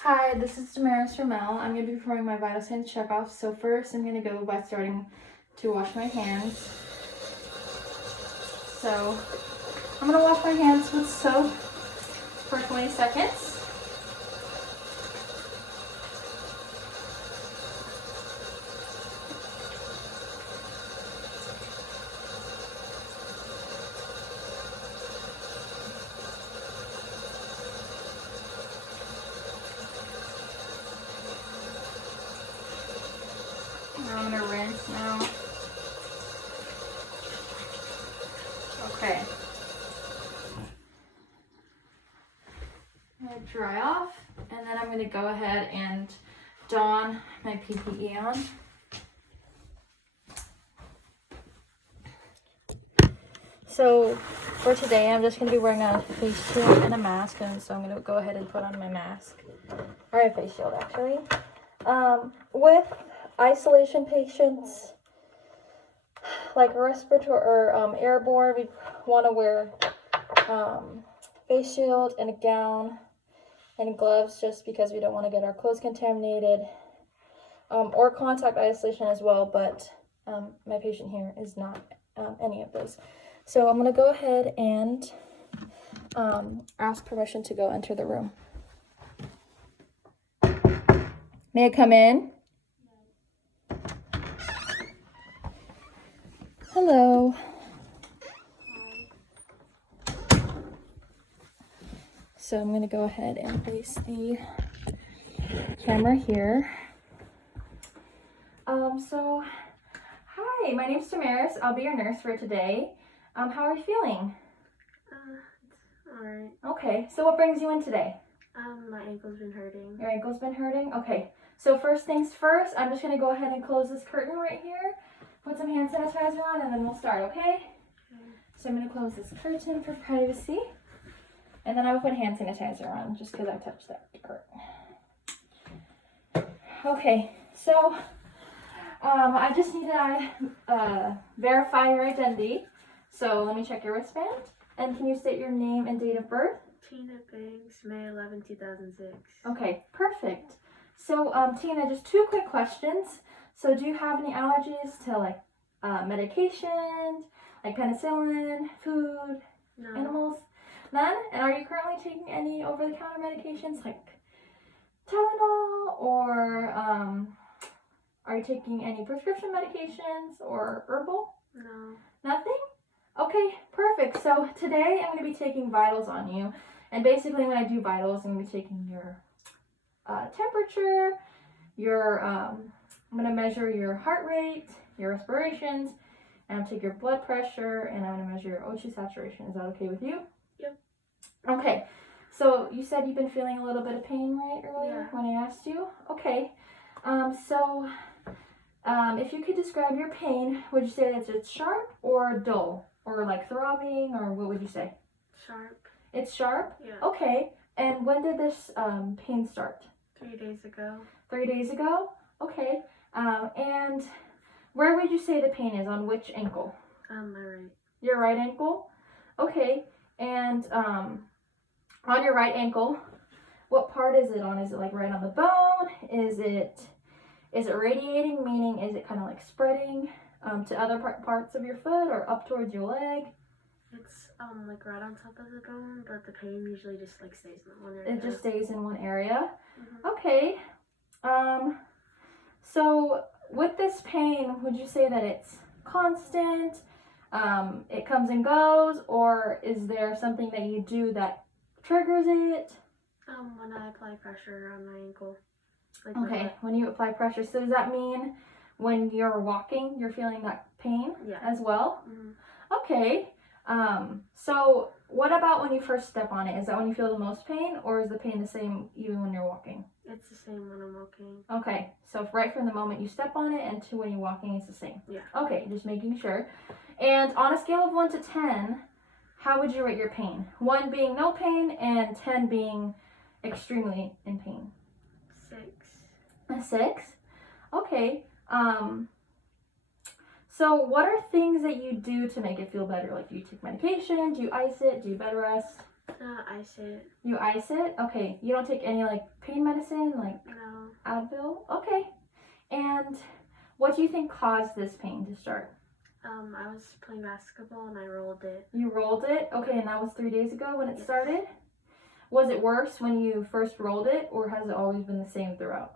Hi, this is Damaris Ramel. I'm going to be performing my vital signs checkoff. So first, I'm going to go by starting to wash my hands. So I'm going to wash my hands with soap for 20 seconds. I'm going to rinse now. Okay. I'm going to dry off, and then I'm going to go ahead and don my PPE on. So for today, I'm just going to be wearing a face shield and a mask, and so I'm going to go ahead and put on my mask, or a face shield actually. With isolation patients, like respiratory or airborne, we want to wear face shield and a gown and gloves just because we don't want to get our clothes contaminated, or contact isolation as well, but my patient here is not any of those. So I'm going to go ahead and ask permission to go enter the room. May I come in? Hello. So I'm going to go ahead and place the camera here. So, hi, my name's Damaris. I'll be your nurse for today. How are you feeling? It's alright. Okay, so what brings you in today? My ankle's been hurting. Your ankle's been hurting? Okay, so first things first, I'm just going to go ahead and close this curtain right here, put some hand sanitizer on, and then we'll start, okay? So I'm going to close this curtain for privacy, and then I will put hand sanitizer on just because I touched that curtain. Okay, so I just need to verify your identity. So let me check your wristband. And can you state your name and date of birth? Tina Banks, May 11, 2006. Okay, perfect. So Tina, just two quick questions. So do you have any allergies to like medications, like penicillin, food, No. animals? None? And are you currently taking any over-the-counter medications like Tylenol, or are you taking any prescription medications or herbal? No. Nothing? Okay, perfect. So today I'm going to be taking vitals on you. And basically when I do vitals, I'm going to be taking your temperature, I'm going to measure your heart rate, your respirations, and I'll take your blood pressure, and I'm going to measure your O2 saturation. Is that okay with you? Yep. Okay. So you said you've been feeling a little bit of pain, right, earlier Yeah. when I asked you? Okay. If you could describe your pain, would you say that it's sharp or dull? Or like throbbing, or what would you say? Sharp. It's sharp? Yeah. Okay. And when did this pain start? 3 days ago. 3 days ago? Okay. And where would you say the pain is? On which ankle? My right. Your right ankle? Okay. And on your right ankle, what part is it on? Is it like right on the bone? Is it radiating, meaning is it kind of like spreading to other parts of your foot or up towards your leg? It's like right on top of the bone, but the pain usually just like stays in one area. It just stays in one area? Mm-hmm. Okay. So with this pain, would you say that it's constant? It comes and goes, or is there something that you do that triggers it? When I apply pressure on my ankle. Like Okay, when you apply pressure. So does that mean when you're walking, you're feeling that pain as well? Mm-hmm. Okay. So what about when you first step on it? Is that when you feel the most pain, or is the pain the same even when you're walking? It's the same when I'm walking. Okay, so right from the moment you step on it and to when you're walking, it's the same? Yeah. Okay, just making sure. And on a scale of 1 to 10, how would you rate your pain? 1 being no pain and 10 being extremely in pain? 6. A 6? Okay. So what are things that you do to make it feel better? Like, do you take medication? Do you ice it? Do you bed rest? Ice it. You ice it? Okay. You don't take any like pain medicine, like No. Advil? Okay. And what do you think caused this pain to start? I was playing basketball and I rolled it. You rolled it? Okay, and that was 3 days ago when it Yes. started? Was it worse when you first rolled it, or has it always been the same throughout?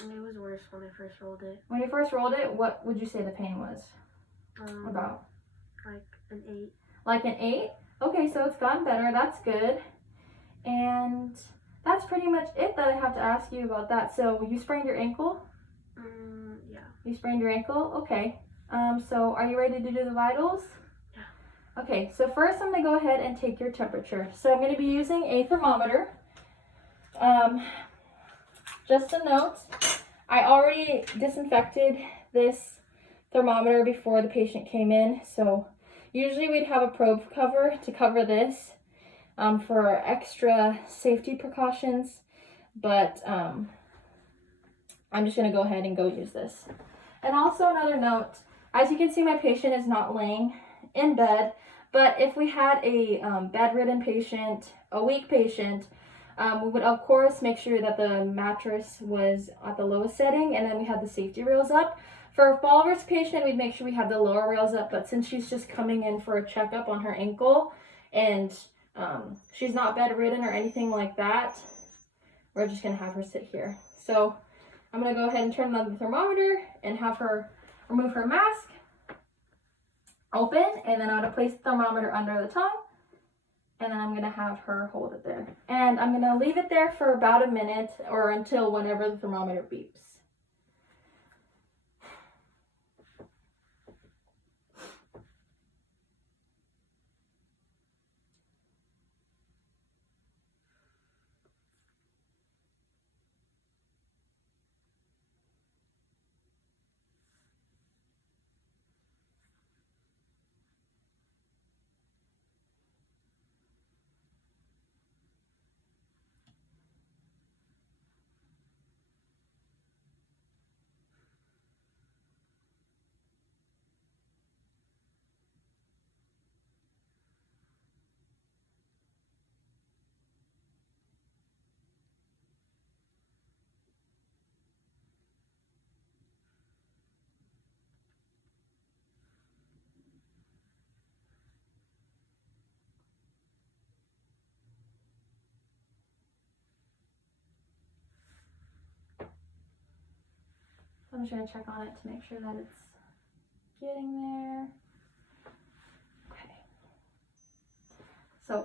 It was worse when I first rolled it. When you first rolled it, what would you say the pain was about? Like an 8. Like an 8? Okay, so it's gotten better. That's good. And that's pretty much it that I have to ask you about that. So you sprained your ankle? Yeah. You sprained your ankle? Okay. So are you ready to do the vitals? Yeah. Okay, so first I'm going to go ahead and take your temperature. So I'm going to be using a thermometer. Just a note, I already disinfected this thermometer before the patient came in. So usually we'd have a probe cover to cover this for extra safety precautions. But I'm just going to go ahead and go use this. And also another note, as you can see, my patient is not laying in bed, but if we had a bedridden patient, a weak patient, we would of course make sure that the mattress was at the lowest setting, and then we had the safety rails up. For a fall risk patient, we'd make sure we had the lower rails up, but since she's just coming in for a checkup on her ankle, and she's not bedridden or anything like that, we're just going to have her sit here. So I'm going to go ahead and turn on the thermometer and have her remove her mask, open, and then I'm going to place the thermometer under the tongue, and then I'm going to have her hold it there. And I'm going to leave it there for about a minute or until whenever the thermometer beeps. I'm just going to check on it to make sure that it's getting there. Okay. So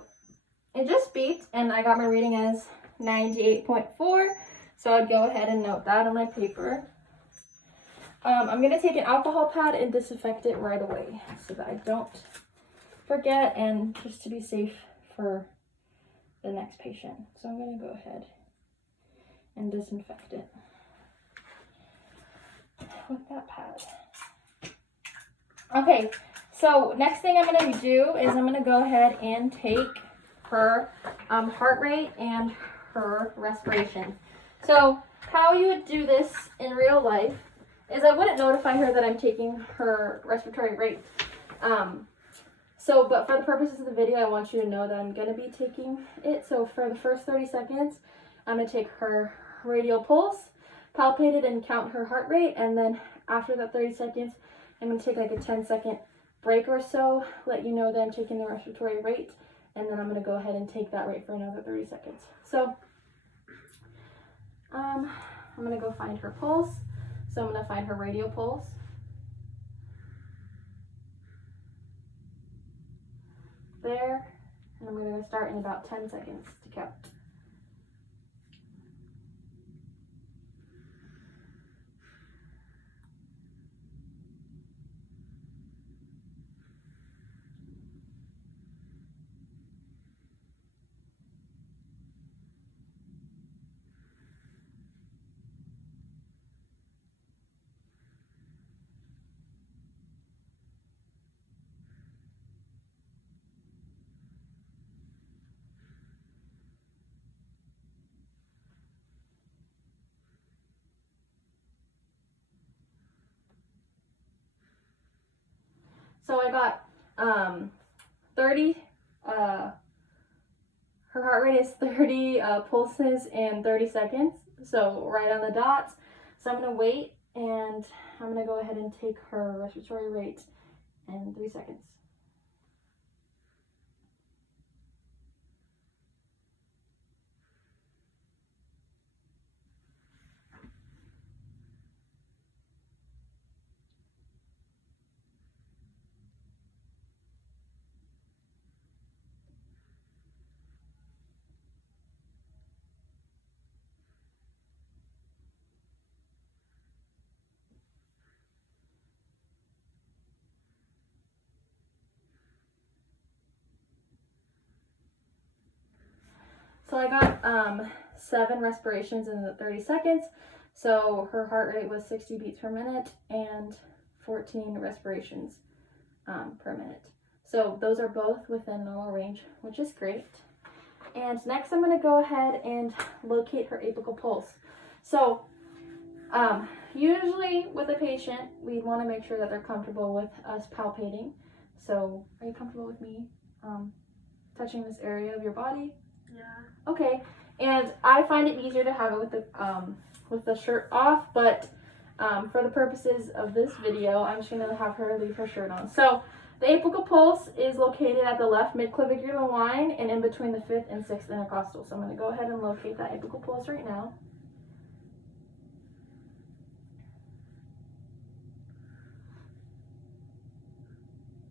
it just beeped, and I got my reading as 98.4. So I'd go ahead and note that on my paper. I'm going to take an alcohol pad and disinfect it right away so that I don't forget, and just to be safe for the next patient. So I'm going to go ahead and disinfect it with that pad. Okay, so next thing I'm going to do is I'm going to go ahead and take her heart rate and her respiration. So how you would do this in real life is I wouldn't notify her that I'm taking her respiratory rate. But for the purposes of the video, I want you to know that I'm going to be taking it. So for the first 30 seconds, I'm going to take her radial pulse, palpate it, and count her heart rate. And then after that 30 seconds, I'm going to take like a 10-second break or so, let you know that I'm taking the respiratory rate. And then I'm going to go ahead and take that rate for another 30 seconds. So I'm going to go find her pulse. So I'm going to find her radial pulse. There. And I'm going to start in about 10 seconds to count. So I got 30 her heart rate is 30 pulses in 30 seconds, so right on the dot. So I'm going to wait, and I'm going to go ahead and take her respiratory rate in 3 seconds. So I got 7 respirations in the 30 seconds. So her heart rate was 60 beats per minute and 14 respirations per minute. So those are both within normal range, which is great. And next I'm going to go ahead and locate her apical pulse. So usually with a patient, we want to make sure that they're comfortable with us palpating. So are you comfortable with me touching this area of your body? Yeah. Okay, and I find it easier to have it with the shirt off, but for the purposes of this video, I'm just gonna have her leave her shirt on. So the apical pulse is located at the left midclavicular line and in between the 5th and 6th intercostal. So I'm gonna go ahead and locate that apical pulse right now.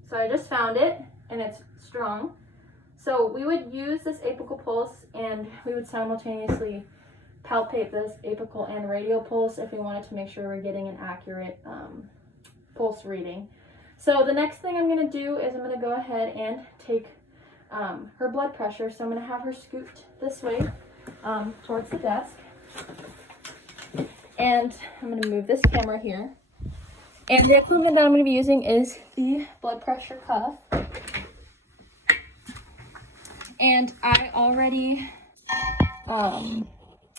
So I just found it, and it's strong. So we would use this apical pulse, and we would simultaneously palpate this apical and radial pulse if we wanted to make sure we're getting an accurate pulse reading. So the next thing I'm going to do is I'm going to go ahead and take her blood pressure. So I'm going to have her scooped this way towards the desk. And I'm going to move this camera here. And the equipment that I'm going to be using is the blood pressure cuff. And I already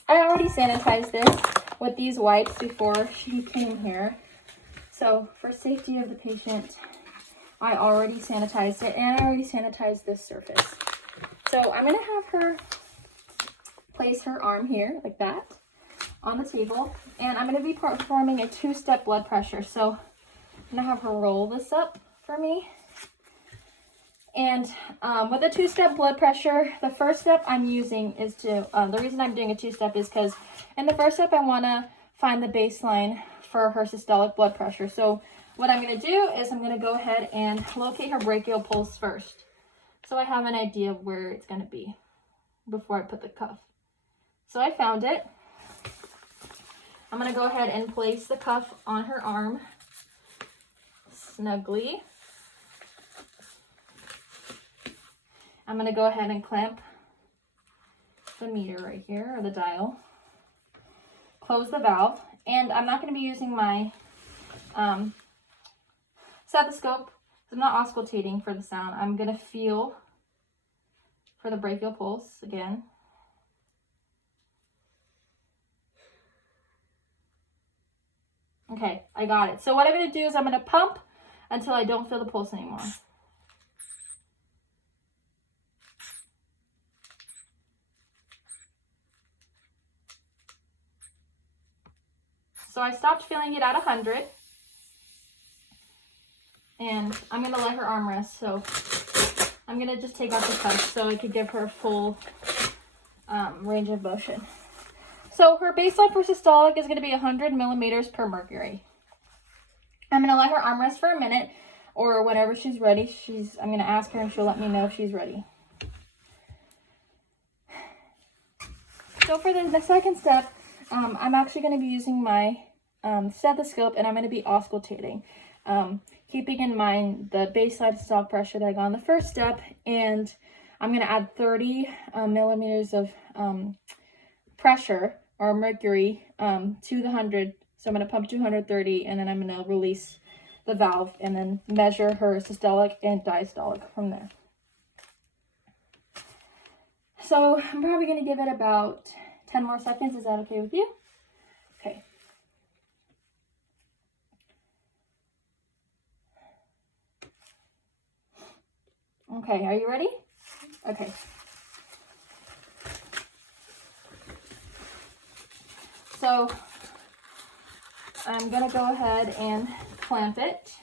sanitized this with these wipes before she came here. So for safety of the patient, I already sanitized it, and I already sanitized this surface. So I'm gonna have her place her arm here like that on the table, and I'm gonna be performing a 2-step blood pressure. So I'm gonna have her roll this up for me. And with a 2-step blood pressure, the first step I'm using is to, the reason I'm doing a 2-step is because in the first step I want to find the baseline for her systolic blood pressure. So what I'm going to do is I'm going to go ahead and locate her brachial pulse first, so I have an idea of where it's going to be before I put the cuff. So I found it. I'm going to go ahead and place the cuff on her arm snugly. I'm going to go ahead and clamp the meter right here, or the dial. Close the valve. And I'm not going to be using my stethoscope. I'm not auscultating for the sound. I'm going to feel for the brachial pulse again. Okay, I got it. So what I'm going to do is I'm going to pump until I don't feel the pulse anymore. So I stopped feeling it at 100, and I'm going to let her arm rest. So I'm going to just take off the cuff so I could give her full range of motion. So her baseline for systolic is going to be 100 millimeters per mercury. I'm going to let her arm rest for a minute, or whenever she's ready. I'm going to ask her and she'll let me know if she's ready. So for the second step, I'm actually going to be using my stethoscope, and I'm going to be auscultating, keeping in mind the baseline systolic pressure that I got on the first step, and I'm going to add 30 millimeters of pressure or mercury to the 100. So I'm going to pump 230, and then I'm going to release the valve and then measure her systolic and diastolic from there. So I'm probably going to give it about 10 more seconds. Is that okay with you? Okay. Okay, are you ready? Okay. So I'm gonna go ahead and clamp it,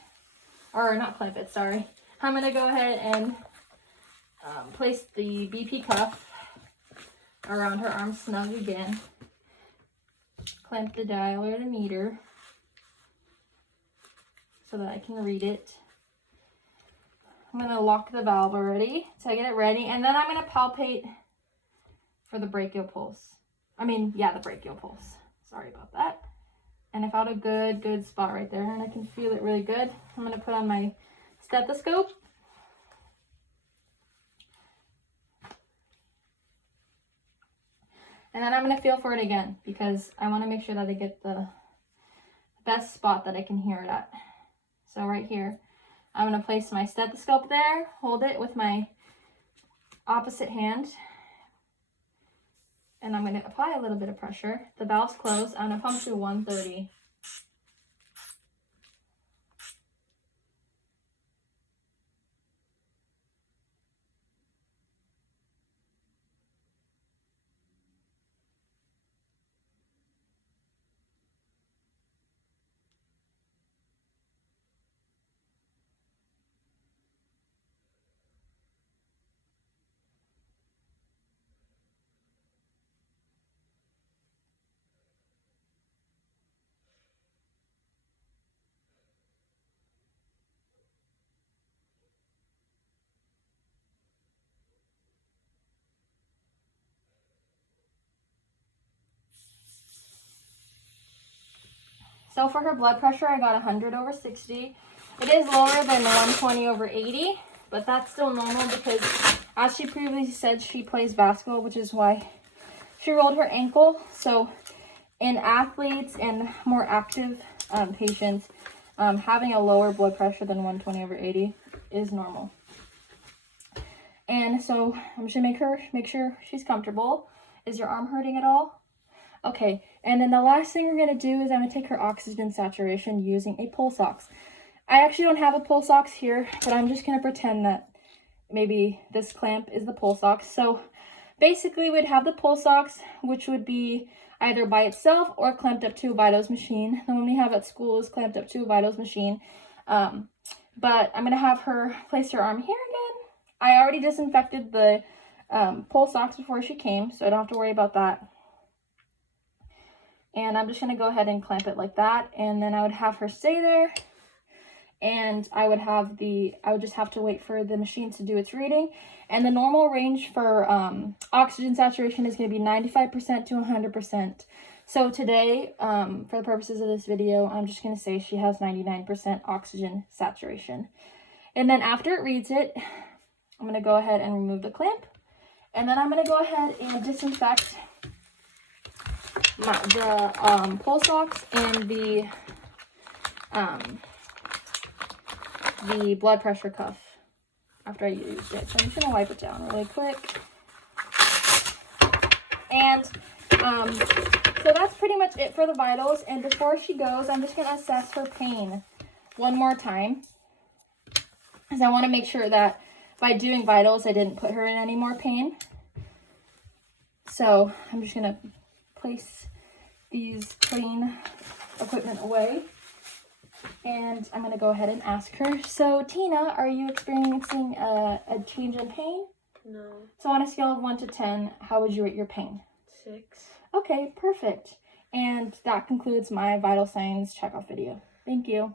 or not clamp it, sorry. I'm gonna go ahead and place the BP cuff around her arm snug again. Clamp the dial or the meter so that I can read it. I'm gonna lock the valve already to get it ready, and then I'm gonna palpate for the brachial pulse. The brachial pulse. Sorry about that. And I found a good spot right there, and I can feel it really good. I'm gonna put on my stethoscope. And then I'm gonna feel for it again because I wanna make sure that I get the best spot that I can hear it at. So right here, I'm gonna place my stethoscope there, hold it with my opposite hand, and I'm gonna apply a little bit of pressure. The valve's closed. I'm gonna pump through 130. So for her blood pressure, I got 100/60. It is lower than 120/80, but that's still normal because, as she previously said, she plays basketball, which is why she rolled her ankle. So in athletes and more active patients, having a lower blood pressure than 120/80 is normal. And so I'm just gonna make sure she's comfortable. Is your arm hurting at all? Okay, and then the last thing we're gonna do is I'm gonna take her oxygen saturation using a pulse ox. I actually don't have a pulse ox here, but I'm just gonna pretend that maybe this clamp is the pulse ox. So basically we'd have the pulse ox, which would be either by itself or clamped up to a Vitals machine. The one we have at school is clamped up to a Vitals machine. But I'm gonna have her place her arm here again. I already disinfected the pulse ox before she came, so I don't have to worry about that. And I'm just gonna go ahead and clamp it like that, and then I would have her stay there, and I would just have to wait for the machine to do its reading. And the normal range for oxygen saturation is gonna be 95% to 100%. So today, for the purposes of this video, I'm just gonna say she has 99% oxygen saturation. And then after it reads it, I'm gonna go ahead and remove the clamp, and then I'm gonna go ahead and disinfect the pulse ox and the blood pressure cuff after I used it. So I'm just gonna wipe it down really quick. And so that's pretty much it for the vitals. And before she goes, I'm just gonna assess her pain one more time, because I want to make sure that by doing vitals I didn't put her in any more pain. So I'm just gonna place these clean equipment away, and I'm gonna go ahead and ask her. So Tina, are you experiencing a change in pain? No. So on a scale of 1 to 10, how would you rate your pain? 6. Okay, perfect. And that concludes my vital signs checkoff video. Thank you.